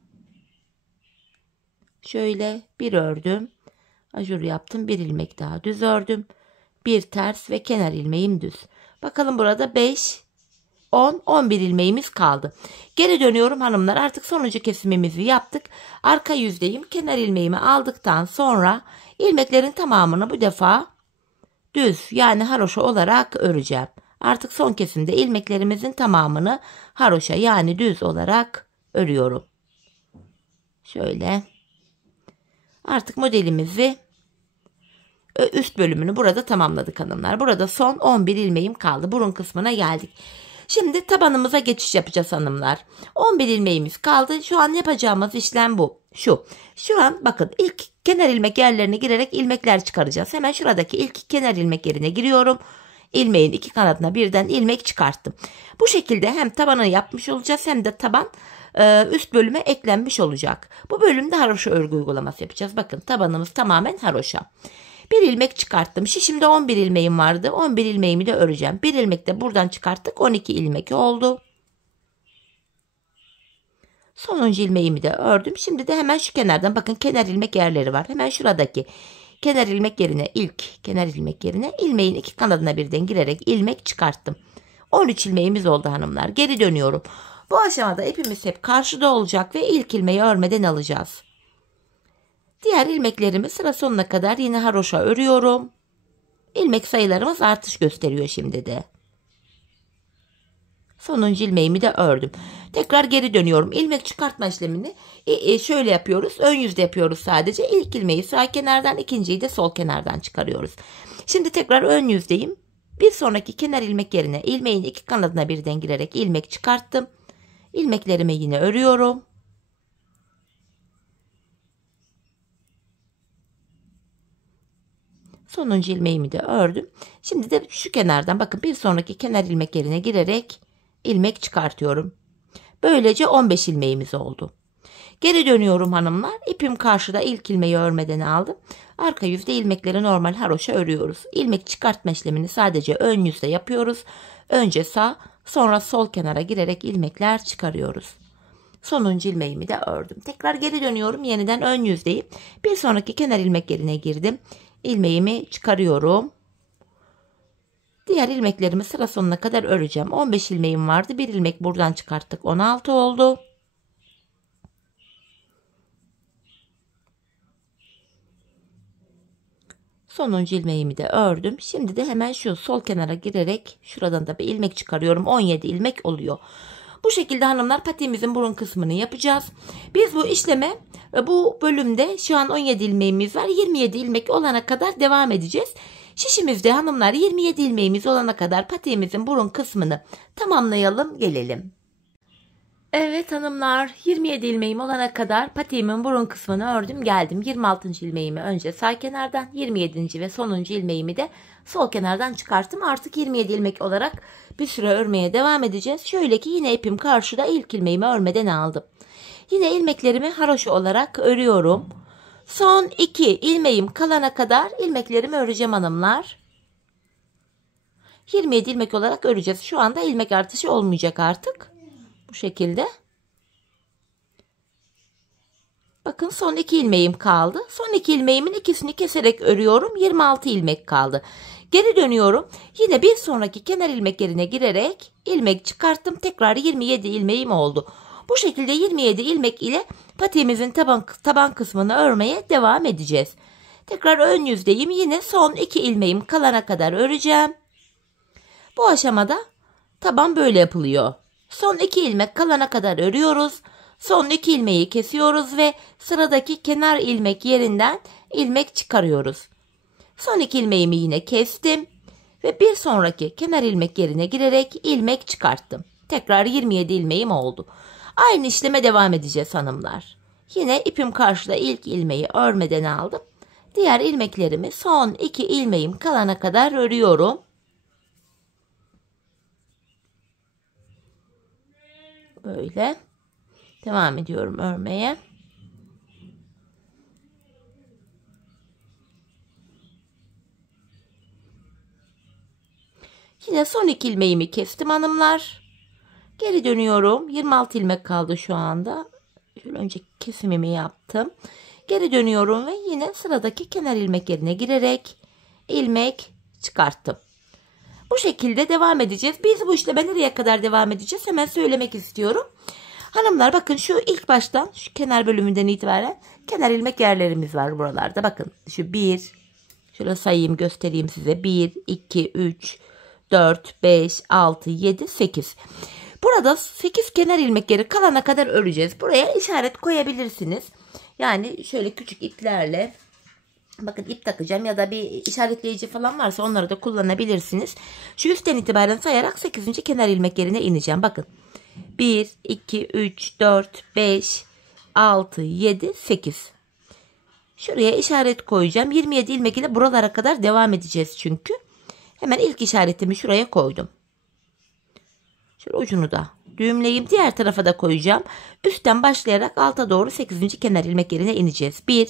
Şöyle bir ördüm. Ajur yaptım. Bir ilmek daha düz ördüm. Bir ters ve kenar ilmeğim düz. Bakalım burada 5, 10, 11 ilmeğimiz kaldı. Geri dönüyorum hanımlar. Artık sonuncu kesimimizi yaptık. Arka yüzdeyim. Kenar ilmeğimi aldıktan sonra ilmeklerin tamamını bu defa düz yani haroşa olarak öreceğim. Artık son kesimde ilmeklerimizin tamamını haroşa yani düz olarak örüyorum. Şöyle. Artık modelimizi üst bölümünü burada tamamladık hanımlar. Burada son 11 ilmeğim kaldı. Burun kısmına geldik. Şimdi tabanımıza geçiş yapacağız hanımlar. 11 ilmeğimiz kaldı. Şu an yapacağımız işlem bu. Şu an bakın ilk kenar ilmek yerlerine girerek ilmekler çıkaracağız. Hemen şuradaki ilk kenar ilmek yerine giriyorum. İlmeğin iki kanadına birden ilmek çıkarttım. Bu şekilde hem tabanı yapmış olacağız hem de taban üst bölüme eklenmiş olacak. Bu bölümde haroşa örgü uygulaması yapacağız. Bakın tabanımız tamamen haroşa. Bir ilmek çıkarttım. Şişimde 11 ilmeğim vardı. 11 ilmeğimi de öreceğim. Bir ilmek de buradan çıkarttık. 12 ilmek oldu. Sonuncu ilmeğimi de ördüm. Şimdi de hemen şu kenardan bakın kenar ilmek yerleri var. Hemen şuradaki kenar ilmek yerine ilmeğin iki kanadına birden girerek ilmek çıkarttım. 13 ilmeğimiz oldu hanımlar. Geri dönüyorum. Bu aşamada ipimiz hep karşıda olacak ve ilk ilmeği örmeden alacağız. Diğer ilmeklerimi sıra sonuna kadar yine haroşa örüyorum. İlmek sayılarımız artış gösteriyor şimdi de. Sonuncu ilmeğimi de ördüm. Tekrar geri dönüyorum. İlmek çıkartma işlemini şöyle yapıyoruz. Ön yüzde yapıyoruz sadece. İlk ilmeği sağ kenardan, ikinciyi de sol kenardan çıkarıyoruz. Şimdi tekrar ön yüzdeyim. Bir sonraki kenar ilmek yerine ilmeğin iki kanadına birden girerek ilmek çıkarttım. İlmeklerimi yine örüyorum. Sonuncu ilmeğimi de ördüm. Şimdi de şu kenardan bakın bir sonraki kenar ilmek yerine girerek ilmek çıkartıyorum. Böylece 15 ilmeğimiz oldu. Geri dönüyorum hanımlar. İpim karşıda, ilk ilmeği örmeden aldım. Arka yüzde ilmekleri normal haroşa örüyoruz. İlmek çıkartma işlemini sadece ön yüzde yapıyoruz. Önce sağ, sonra sol kenara girerek ilmekler çıkarıyoruz. Sonuncu ilmeğimi de ördüm. Tekrar geri dönüyorum. Yeniden ön yüzdeyim. Bir sonraki kenar ilmek yerine girdim. İlmeğimi çıkarıyorum. Diğer ilmeklerimi sıra sonuna kadar öreceğim. 15 ilmeğim vardı. Bir ilmek buradan çıkarttık. 16 oldu. Sonuncu ilmeğimi de ördüm. Şimdi de hemen şu sol kenara girerek şuradan da bir ilmek çıkarıyorum. 17 ilmek oluyor. Bu şekilde hanımlar patiğimizin burun kısmını yapacağız. Biz bu işleme bu bölümde şu an 17 ilmeğimiz var. 27 ilmek olana kadar devam edeceğiz. Şişimizde hanımlar 27 ilmeğimiz olana kadar patiğimizin burun kısmını tamamlayalım gelelim. Evet hanımlar 27 ilmeğim olana kadar patiğimin burun kısmını ördüm geldim. 26. ilmeğimi önce sağ kenardan 27. ve sonuncu ilmeğimi de sol kenardan çıkarttım. Artık 27 ilmek olarak bir süre örmeye devam edeceğiz. Şöyle ki yine ipim karşıda, ilk ilmeğimi örmeden aldım. Yine ilmeklerimi haroşa olarak örüyorum. Son 2 ilmeğim kalana kadar ilmeklerimi öreceğim hanımlar. 27 ilmek olarak öreceğiz. Şu anda ilmek artışı olmayacak artık. Bu şekilde. Bakın son 2 ilmeğim kaldı. Son 2 ilmeğimin ikisini keserek örüyorum. 26 ilmek kaldı. Geri dönüyorum. Yine bir sonraki kenar ilmek yerine girerek ilmek çıkarttım. Tekrar 27 ilmeğim oldu. Bu şekilde 27 ilmek ile patiğimizin taban kısmını örmeye devam edeceğiz. Tekrar ön yüzdeyim. Yine son 2 ilmeğim kalana kadar öreceğim. Bu aşamada taban böyle yapılıyor. Son 2 ilmek kalana kadar örüyoruz. Son 2 ilmeği kesiyoruz ve sıradaki kenar ilmek yerinden ilmek çıkarıyoruz. Son 2 ilmeğimi yine kestim ve bir sonraki kenar ilmek yerine girerek ilmek çıkarttım. Tekrar 27 ilmeğim oldu. Aynı işleme devam edeceğiz hanımlar. Yine ipim karşıda ilk ilmeği örmeden aldım. Diğer ilmeklerimi son 2 ilmeğim kalana kadar örüyorum. Böyle devam ediyorum örmeye. Yine son 2 ilmeğimi kestim hanımlar. Geri dönüyorum. 26 ilmek kaldı şu anda. Şöyle önce kesimimi yaptım. Geri dönüyorum ve yine sıradaki kenar ilmek yerine girerek ilmek çıkarttım. Bu şekilde devam edeceğiz. Biz bu işleme nereye kadar devam edeceğiz? Hemen söylemek istiyorum. Hanımlar bakın şu ilk baştan şu kenar bölümünden itibaren kenar ilmek yerlerimiz var buralarda. Bakın şu 1, şöyle sayayım göstereyim size. 1, 2, 3, 4, 5, 6, 7, 8. Burada 8 kenar ilmek yeri kalana kadar öreceğiz. Buraya işaret koyabilirsiniz. Yani şöyle küçük iplerle, bakın ip takacağım ya da bir işaretleyici falan varsa onları da kullanabilirsiniz. Şu üstten itibaren sayarak 8. kenar ilmek yerine ineceğim. Bakın 1, 2, 3, 4, 5, 6, 7, 8. Şuraya işaret koyacağım. 27 ilmek ile buralara kadar devam edeceğiz çünkü. Hemen ilk işaretimi şuraya koydum. Şöyle ucunu da düğümleyeyim. Diğer tarafa da koyacağım. Üstten başlayarak alta doğru 8. kenar ilmek yerine ineceğiz. 1,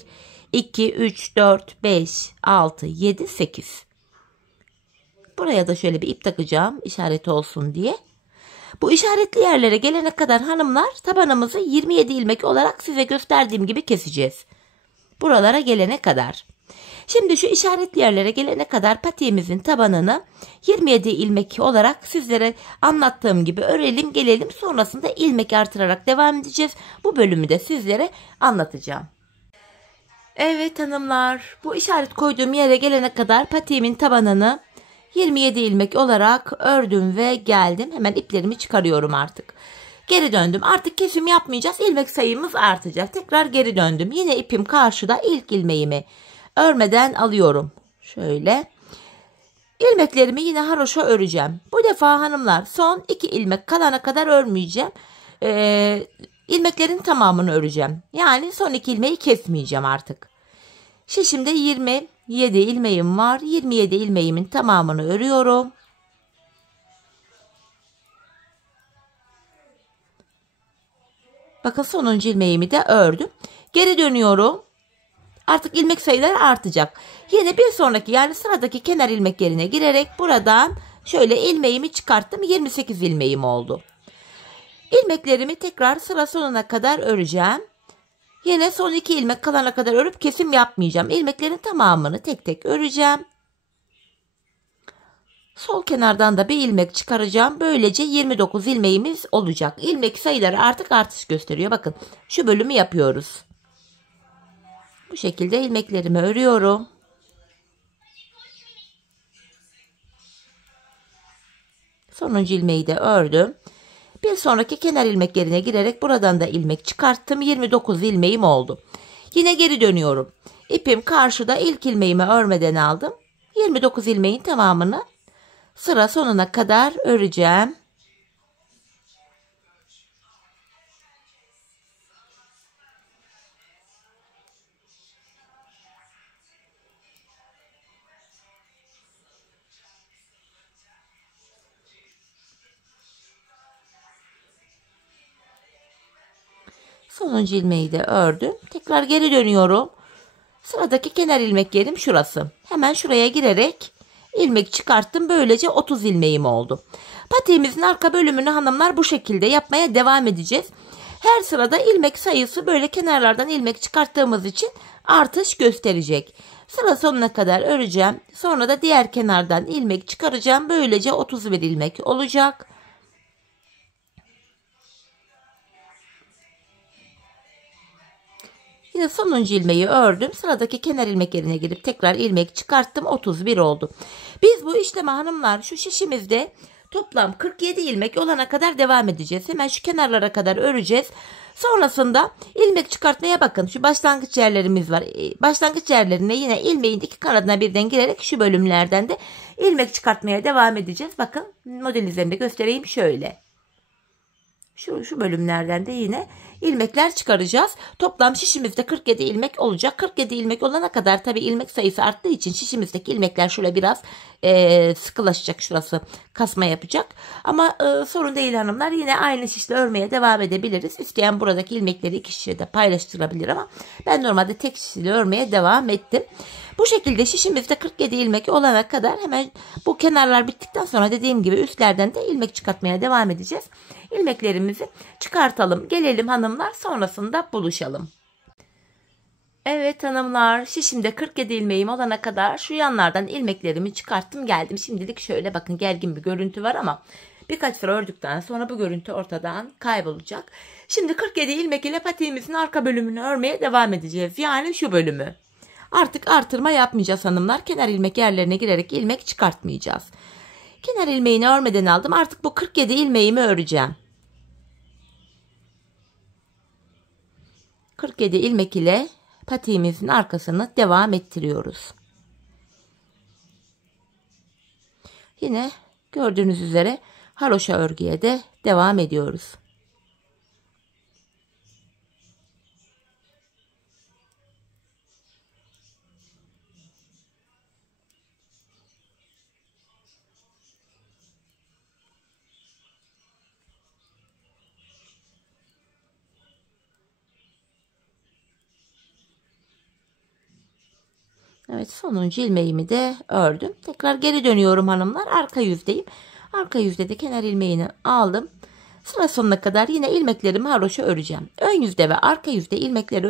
2, 3, 4, 5, 6, 7, 8. Buraya da şöyle bir ip takacağım. İşareti olsun diye. Bu işaretli yerlere gelene kadar hanımlar tabanımızı 27 ilmek olarak size gösterdiğim gibi keseceğiz. Buralara gelene kadar. Şimdi şu işaretli yerlere gelene kadar patiğimizin tabanını 27 ilmek olarak sizlere anlattığım gibi örelim gelelim. Sonrasında ilmek artırarak devam edeceğiz. Bu bölümü de sizlere anlatacağım. Evet hanımlar, bu işaret koyduğum yere gelene kadar patiğimin tabanını 27 ilmek olarak ördüm ve geldim. Hemen iplerimi çıkarıyorum artık. Geri döndüm. Artık kesim yapmayacağız. İlmek sayımız artacak. Tekrar geri döndüm. Yine ipim karşıda. İlk ilmeğimi örmeden alıyorum. Şöyle. İlmeklerimi yine haroşa öreceğim. Bu defa hanımlar son 2 ilmek kalana kadar örmeyeceğim. İlmeklerin tamamını öreceğim. Yani son 2 ilmeği kesmeyeceğim artık. Şişimde 27 ilmeğim var. 27 ilmeğimin tamamını örüyorum. Bakın sonuncu ilmeğimi de ördüm. Geri dönüyorum. Artık ilmek sayıları artacak. Yine bir sonraki yani sıradaki kenar ilmek yerine girerek buradan şöyle ilmeğimi çıkarttım. 28 ilmeğim oldu. İlmeklerimi tekrar sıra sonuna kadar öreceğim. Yine son 2 ilmek kalana kadar örüp kesim yapmayacağım. İlmeklerin tamamını tek tek öreceğim. Sol kenardan da bir ilmek çıkaracağım. Böylece 29 ilmeğimiz olacak. İlmek sayıları artık artış gösteriyor. Bakın şu bölümü yapıyoruz. Bu şekilde ilmeklerimi örüyorum. Sonuncu ilmeği de ördüm. Bir sonraki kenar ilmek yerine girerek buradan da ilmek çıkarttım. 29 ilmeğim oldu. Yine geri dönüyorum. İpim karşıda, ilk ilmeğimi örmeden aldım. 29 ilmeğin tamamını sıra sonuna kadar öreceğim. Sonuncu ilmeği de ördüm. Tekrar geri dönüyorum. Sıradaki kenar ilmek yerim şurası. Hemen şuraya girerek ilmek çıkarttım. Böylece 30 ilmeğim oldu. Patiğimizin arka bölümünü hanımlar bu şekilde yapmaya devam edeceğiz. Her sırada ilmek sayısı böyle kenarlardan ilmek çıkarttığımız için artış gösterecek. Sıra sonuna kadar öreceğim. Sonra da diğer kenardan ilmek çıkaracağım. Böylece 31 ilmek olacak. Yine sonuncu ilmeği ördüm. Sıradaki kenar ilmek yerine girip tekrar ilmek çıkarttım. 31 oldu. Biz bu işlemi hanımlar şu şişimizde toplam 47 ilmek olana kadar devam edeceğiz. Hemen şu kenarlara kadar öreceğiz. Sonrasında ilmek çıkartmaya bakın. Şu başlangıç yerlerimiz var. Başlangıç yerlerine yine ilmeğin iki kanadına birden girerek şu bölümlerden de ilmek çıkartmaya devam edeceğiz. Bakın model üzerinde göstereyim şöyle. Şu bölümlerden de yine ilmekler çıkaracağız. Toplam şişimizde 47 ilmek olacak. 47 ilmek olana kadar tabi ilmek sayısı arttığı için şişimizdeki ilmekler şöyle biraz sıkılaşacak. Şurası kasma yapacak. Ama sorun değil hanımlar. Yine aynı şişle örmeye devam edebiliriz. İsteyen buradaki ilmekleri iki şişe de paylaştırabilir ama ben normalde tek şişle örmeye devam ettim. Bu şekilde şişimizde 47 ilmek olana kadar hemen bu kenarlar bittikten sonra dediğim gibi üstlerden de ilmek çıkartmaya devam edeceğiz. İlmeklerimizi çıkartalım. Gelelim hanımlar, sonrasında buluşalım. Evet hanımlar, şişimde 47 ilmeğim olana kadar şu yanlardan ilmeklerimi çıkarttım geldim. Şimdilik şöyle bakın, gergin bir görüntü var ama birkaç sıra ördükten sonra bu görüntü ortadan kaybolacak. Şimdi 47 ilmek ile patiğimizin arka bölümünü örmeye devam edeceğiz. Yani şu bölümü. Artık artırma yapmayacağız hanımlar. Kenar ilmek yerlerine girerek ilmek çıkartmayacağız. Kenar ilmeğini örmeden aldım. Artık bu 47 ilmeğimi öreceğim. 47 ilmek ile patiğimizin arkasını devam ettiriyoruz. Yine gördüğünüz üzere haroşa örgüye de devam ediyoruz. Evet, sonuncu ilmeğimi de ördüm. Tekrar geri dönüyorum hanımlar. Arka yüzdeyim. Arka yüzde de kenar ilmeğini aldım. Sıra sonuna kadar yine ilmeklerimi haroşa öreceğim. Ön yüzde ve arka yüzde ilmekleri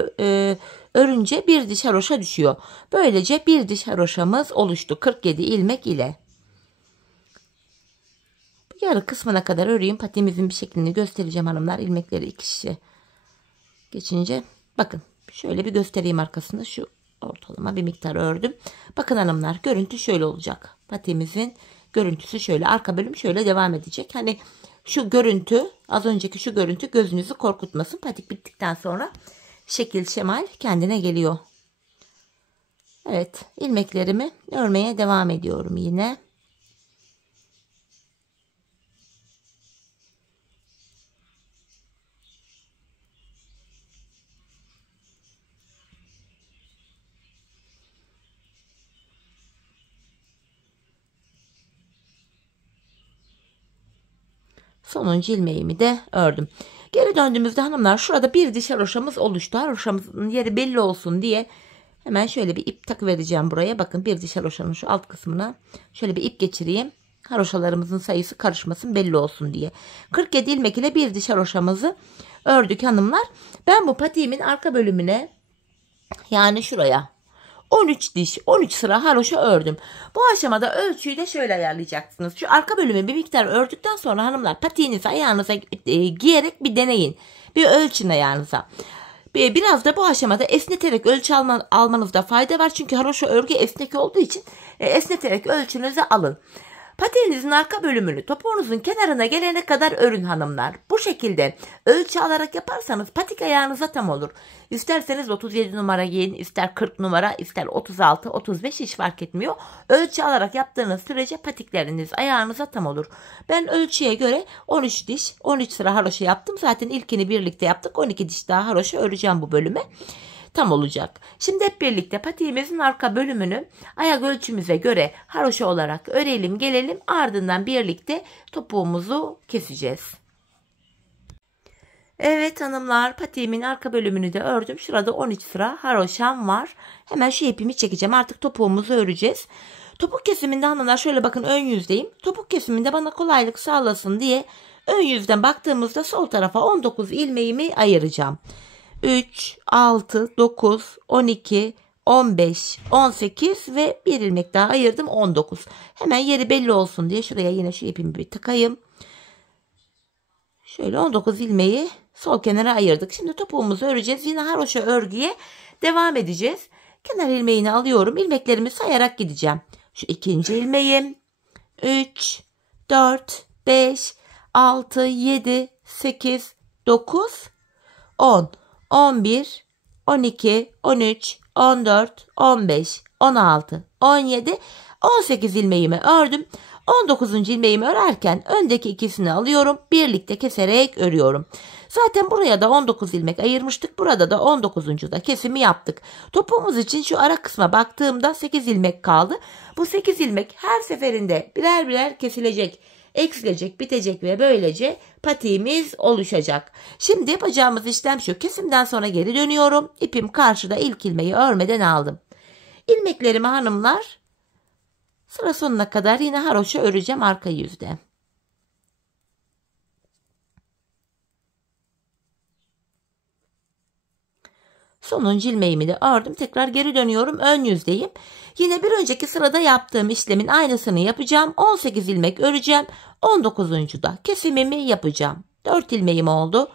örünce bir diş haroşa düşüyor. Böylece bir diş haroşamız oluştu 47 ilmek ile. Yarı kısmına kadar öreyim. Patiğimizin bir şeklini göstereceğim hanımlar. İlmekleri iki şişe geçince bakın şöyle bir göstereyim arkasında. Şu ortalama bir miktar ördüm. Bakın hanımlar, görüntü şöyle olacak. Patiğimizin görüntüsü şöyle. Arka bölüm şöyle devam edecek. Hani şu görüntü, az önceki şu görüntü gözünüzü korkutmasın. Patik bittikten sonra şekil şemal kendine geliyor. Evet, ilmeklerimi örmeye devam ediyorum yine. Sonuncu ilmeğimi de ördüm. Geri döndüğümüzde hanımlar şurada bir diş haroşamız oluştu. Haroşamızın yeri belli olsun diye hemen şöyle bir ip takı vereceğim buraya. Bakın bir diş haroşanın şu alt kısmına şöyle bir ip geçireyim. Haroşalarımızın sayısı karışmasın, belli olsun diye. 47 ilmek ile bir diş haroşamızı ördük hanımlar. Ben bu patiğimin arka bölümüne, yani şuraya 13 diş 13 sıra haroşa ördüm. Bu aşamada ölçüyü de şöyle ayarlayacaksınız. Şu arka bölümü bir miktar ördükten sonra hanımlar patiğinizi ayağınıza giyerek bir deneyin. Bir ölçün ayağınıza. Biraz da bu aşamada esneterek ölçü almanızda fayda var. Çünkü haroşa örgü esnek olduğu için esneterek ölçünüzü alın. Patiğinizin arka bölümünü topuğunuzun kenarına gelene kadar örün hanımlar. Bu şekilde ölçü alarak yaparsanız patik ayağınıza tam olur. İsterseniz 37 numara giyin, ister 40 numara, ister 36, 35 hiç fark etmiyor. Ölçü alarak yaptığınız sürece patikleriniz ayağınıza tam olur. Ben ölçüye göre 13 diş, 13 sıra haroşa yaptım. Zaten ilkini birlikte yaptık. 12 diş daha haroşa öreceğim bu bölüme. Tam olacak. Şimdi hep birlikte patiğimizin arka bölümünü ayak ölçümüze göre haroşa olarak örelim gelelim. Ardından birlikte topuğumuzu keseceğiz. Evet hanımlar, patiğimin arka bölümünü de ördüm. Şurada 13 sıra haroşam var. Hemen şu ipimi çekeceğim. Artık topuğumuzu öreceğiz. Topuk kesiminde hanımlar şöyle bakın, ön yüzdeyim. Topuk kesiminde bana kolaylık sağlasın diye ön yüzden baktığımızda sol tarafa 19 ilmeğimi ayıracağım. 3, 6, 9, 12, 15, 18 ve bir ilmek daha ayırdım, 19. Hemen yeri belli olsun diye şuraya yine şu ipimi bir tıkayım. Şöyle 19 ilmeği sol kenara ayırdık. Şimdi topuğumuzu öreceğiz. Yine haroşa örgüye devam edeceğiz. Kenar ilmeğini alıyorum. İlmeklerimi sayarak gideceğim. Şu ikinci ilmeğim. 3, 4, 5, 6, 7, 8, 9, 10, 11, 12, 13, 14, 15, 16, 17, 18 ilmeğimi ördüm. 19. ilmeğimi örerken öndeki ikisini alıyorum. Birlikte keserek örüyorum. Zaten buraya da 19 ilmek ayırmıştık. Burada da 19. da kesimi yaptık. Topuğumuz için şu ara kısma baktığımda 8 ilmek kaldı. Bu 8 ilmek her seferinde birer birer kesilecek, eksilecek, bitecek ve böylece patiğimiz oluşacak. Şimdi yapacağımız işlem şu. Kesimden sonra geri dönüyorum. İpim karşıda, ilk ilmeği örmeden aldım. İlmeklerimi hanımlar sıra sonuna kadar yine haroşa öreceğim arka yüzde. Sonuncu ilmeğimi de ördüm. Tekrar geri dönüyorum. Ön yüzdeyim. Yine bir önceki sırada yaptığım işlemin aynısını yapacağım. 18 ilmek öreceğim. 19. da kesimimi yapacağım. 4 ilmeğim oldu.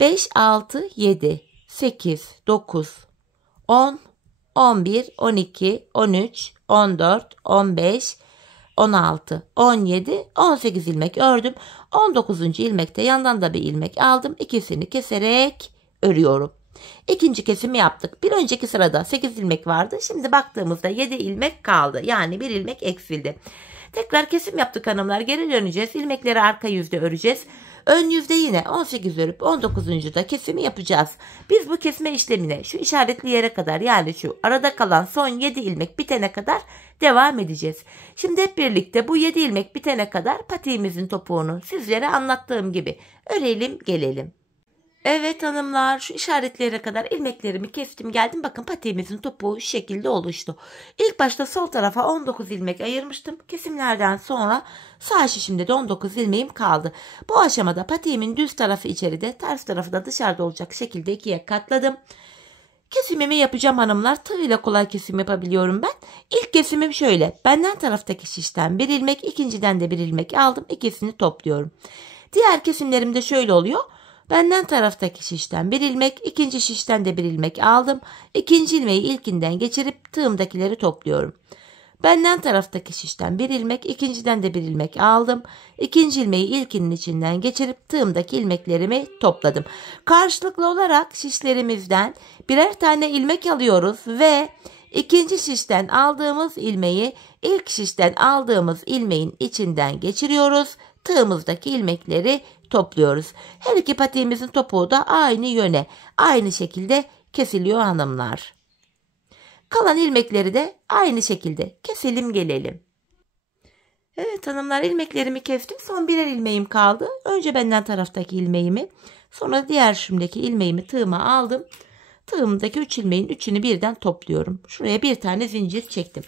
5, 6, 7, 8, 9, 10, 11, 12, 13, 14, 15, 16, 17, 18 ilmek ördüm. 19. ilmekte yandan da bir ilmek aldım. İkisini keserek örüyorum. İkinci kesimi yaptık. Bir önceki sırada 8 ilmek vardı. Şimdi baktığımızda 7 ilmek kaldı. Yani bir ilmek eksildi. Tekrar kesim yaptık hanımlar. Geri döneceğiz. İlmekleri arka yüzde öreceğiz. Ön yüzde yine 18 örüp 19. da kesimi yapacağız. Biz bu kesme işlemine şu işaretli yere kadar, yani şu arada kalan son 7 ilmek bitene kadar devam edeceğiz. Şimdi hep birlikte bu 7 ilmek bitene kadar patiğimizin topuğunu sizlere anlattığım gibi örelim gelelim. Evet hanımlar, şu işaretlere kadar ilmeklerimi kestim geldim. Bakın patiğimizin topuğu şu şekilde oluştu. İlk başta sol tarafa 19 ilmek ayırmıştım. Kesimlerden sonra sağ şişimde de 19 ilmeğim kaldı. Bu aşamada patiğimin düz tarafı içeride, ters tarafı da dışarıda olacak şekilde ikiye katladım. Kesimimi yapacağım hanımlar. Tığ ile kolay kesim yapabiliyorum ben. İlk kesimim şöyle. Benden taraftaki şişten bir ilmek, ikinciden de bir ilmek aldım. İkisini topluyorum. Diğer kesimlerim de şöyle oluyor. Benden taraftaki şişten bir ilmek, ikinci şişten de bir ilmek aldım. İkinci ilmeği ilkinden geçirip tığımdakileri topluyorum. Benden taraftaki şişten bir ilmek, ikinciden de bir ilmek aldım. İkinci ilmeği ilkinin içinden geçirip tığımdaki ilmeklerimi topladım. Karşılıklı olarak şişlerimizden birer tane ilmek alıyoruz ve ikinci şişten aldığımız ilmeği ilk şişten aldığımız ilmeğin içinden geçiriyoruz. Tığımızdaki ilmekleri topluyoruz. Her iki patiğimizin topuğu da aynı yöne, aynı şekilde kesiliyor hanımlar. Kalan ilmekleri de aynı şekilde keselim gelelim. Evet hanımlar, ilmeklerimi kestim. Son birer ilmeğim kaldı. Önce benden taraftaki ilmeğimi, sonra diğer şumdaki ilmeğimi tığıma aldım. Tığımdaki 3 ilmeğin 3'ünü birden topluyorum. Şuraya bir tane zincir çektim.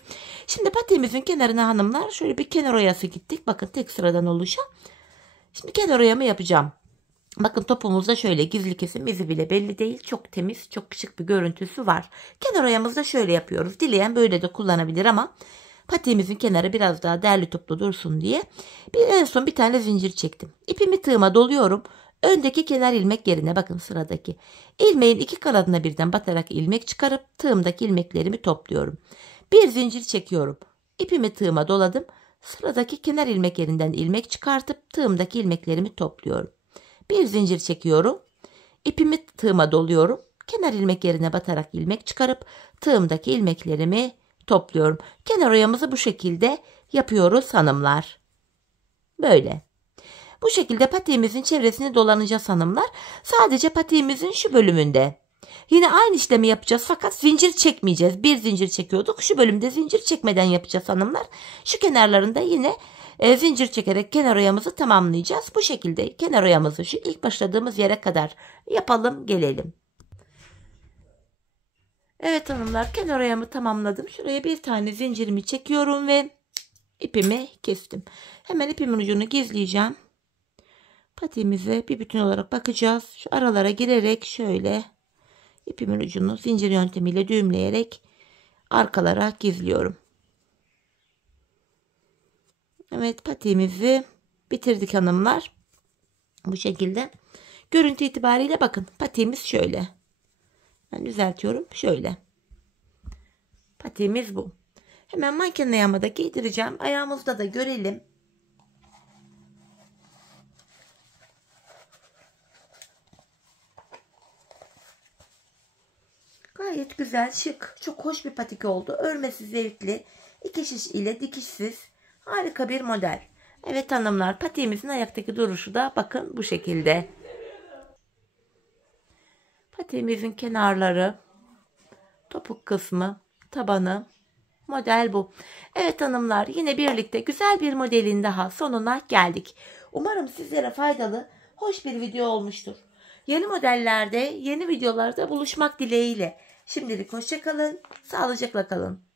Şimdi patiğimizin kenarına hanımlar şöyle bir kenar oyası gittik. Bakın tek sıradan oluşan. Şimdi kenar oyamı yapacağım. Bakın topumuzda şöyle gizli kesim izi bile belli değil. Çok temiz, çok şık bir görüntüsü var. Kenar oyamızda şöyle yapıyoruz. Dileyen böyle de kullanabilir ama patiğimizin kenarı biraz daha derli toplu dursun diye en son bir tane zincir çektim. İpimi tığıma doluyorum. Öndeki kenar ilmek yerine bakın sıradaki ilmeğin iki kanadına birden batarak ilmek çıkarıp tığımdaki ilmeklerimi topluyorum. Bir zincir çekiyorum. İpimi tığıma doladım. Sıradaki kenar ilmek yerinden ilmek çıkartıp tığımdaki ilmeklerimi topluyorum. Bir zincir çekiyorum. İpimi tığıma doluyorum. Kenar ilmek yerine batarak ilmek çıkarıp tığımdaki ilmeklerimi topluyorum. Kenar oyamızı bu şekilde yapıyoruz hanımlar. Böyle. Bu şekilde patiğimizin çevresini dolanacağız hanımlar. Sadece patiğimizin şu bölümünde. Yine aynı işlemi yapacağız fakat zincir çekmeyeceğiz. Bir zincir çekiyorduk. Şu bölümde zincir çekmeden yapacağız hanımlar. Şu kenarlarında yine zincir çekerek kenar oyamızı tamamlayacağız. Bu şekilde kenar oyamızı şu ilk başladığımız yere kadar yapalım gelelim. Evet hanımlar, kenar oyamı tamamladım. Şuraya bir tane zincirimi çekiyorum ve ipimi kestim. Hemen ipimin ucunu gizleyeceğim. Patiğimize bir bütün olarak bakacağız. Şu aralara girerek şöyle ipimin ucunu zincir yöntemiyle düğümleyerek arkalara gizliyorum. Evet, patiğimizi bitirdik hanımlar. Bu şekilde. Görüntü itibariyle bakın, patiğimiz şöyle. Ben düzeltiyorum, şöyle. Patiğimiz bu. Hemen manken ayağıma da giydireceğim. Ayağımızda da görelim. Gayet güzel, şık, çok hoş bir patik oldu. Örmesi zevkli. İki şiş ile dikişsiz. Harika bir model. Evet hanımlar, patiğimizin ayaktaki duruşu da bakın bu şekilde. Patiğimizin kenarları, topuk kısmı, tabanı, model bu. Evet hanımlar, yine birlikte güzel bir modelin daha sonuna geldik. Umarım sizlere faydalı, hoş bir video olmuştur. Yeni modellerde, yeni videolarda buluşmak dileğiyle. Şimdilik hoşça kalın, sağlıcakla kalın.